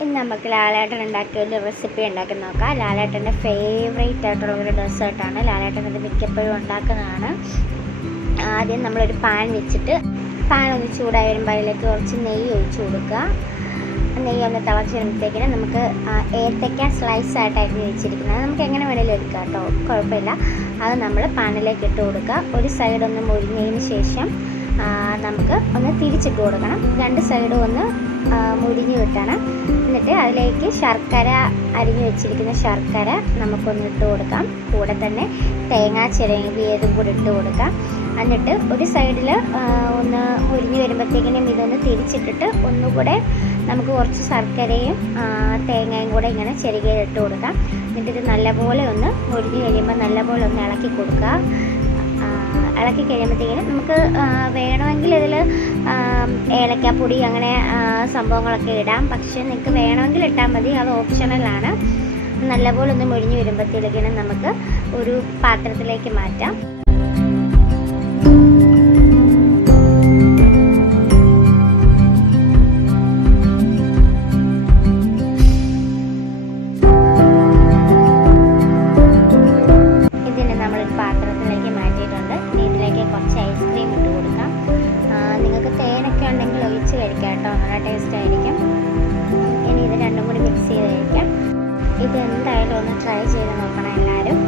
ഇന്ന് നമുക്ക് ലാലേട്ടൻ ഉണ്ടാക്കിയ ഒരു റെസിപ്പി ഉണ്ടാക്കി നോക്കാം. ലാലേട്ടൻ്റെ ഫേവറേറ്റ് ആയിട്ടുള്ള ഒരു ഡെസേർട്ടാണ്. ലാലേട്ടൻ അത് മിക്കപ്പോഴും ഉണ്ടാക്കുന്നതാണ്. ആദ്യം നമ്മളൊരു പാൻ വെച്ചിട്ട് പാൻ ഒന്ന് ചൂടായി വരുമ്പോൾ അതിലേക്ക് കുറച്ച് നെയ്യ് ഒഴിച്ച് കൊടുക്കുക. നെയ്യ് ഒന്ന് തിളച്ച് വരുമ്പോഴത്തേക്കിന് നമുക്ക് ഏത്തയ്ക്ക സ്ലൈസ് ആയിട്ട് അരിഞ്ഞ് വെച്ചിരിക്കുന്നത് നമുക്ക് എങ്ങനെ വേണമെങ്കിലും എടുക്കാം കേട്ടോ, കുഴപ്പമില്ല. അത് നമ്മൾ പാനിലേക്ക് ഇട്ട് കൊടുക്കുക. ഒരു സൈഡ് ഒന്ന് മുരിഞ്ഞതിന് ശേഷം നമുക്ക് ഒന്ന് തിരിച്ചിട്ട് കൊടുക്കണം. രണ്ട് സൈഡും ഒന്ന് മുരിഞ്ഞ് കിട്ടണം. എന്നിട്ട് അതിലേക്ക് ശർക്കര, അരിഞ്ഞ് വെച്ചിരിക്കുന്ന ശർക്കര നമുക്കൊന്ന് ഇട്ട് കൊടുക്കാം. കൂടെ തന്നെ തേങ്ങ ചിരവിയതും കൂടി ഇട്ട് കൊടുക്കാം. എന്നിട്ട് ഒരു സൈഡിൽ ഒന്ന് മുരിഞ്ഞ് വരുമ്പോഴത്തേക്കിനും ഇതൊന്ന് തിരിച്ചിട്ടിട്ട് ഒന്നുകൂടെ നമുക്ക് കുറച്ച് ശർക്കരയും തേങ്ങയും കൂടെ ഇങ്ങനെ ചിരകിയിട്ട് കൊടുക്കാം. എന്നിട്ട് ഇത് നല്ലപോലെ ഒന്ന് മുരിഞ്ഞ് കഴിയുമ്പോൾ നല്ലപോലെ ഒന്ന് ഇളക്കി കൊടുക്കുക. ഇളക്കി കഴിയുമ്പോഴത്തേക്കിനും നമുക്ക് വേണമെങ്കിൽ ഇതിൽ ഏലക്കാപ്പൊടി അങ്ങനെ സംഭവങ്ങളൊക്കെ ഇടാം. പക്ഷേ നിങ്ങൾക്ക് വേണമെങ്കിൽ ഇട്ടാൽ മതി, അത് ഓപ്ഷണലാണ്. നല്ലപോലെ ഒന്ന് മുരിഞ്ഞ് വരുമ്പോഴത്തേക്കിനും നമുക്ക് ഒരു പാത്രത്തിലേക്ക് മാറ്റാം. പാത്രത്തിലേക്ക് മാറ്റിയിട്ടുണ്ട്. ഇതിലേക്ക് കുറച്ച് ഐസ്ക്രീം ഇട്ട് കൊടുക്കാം. നിങ്ങൾക്ക് തേനൊക്കെ ഉണ്ടെങ്കിൽ ഒഴിച്ച് കഴിക്കാം കേട്ടോ, നല്ല ടേസ്റ്റ് ആയിരിക്കും. ഇനി ഇത് രണ്ടും കൂടി മിക്സ് ചെയ്ത് കഴിക്കാം. ഇത് എന്തായാലും ഒന്ന് ട്രൈ ചെയ്ത് നോക്കണം എല്ലാവരും.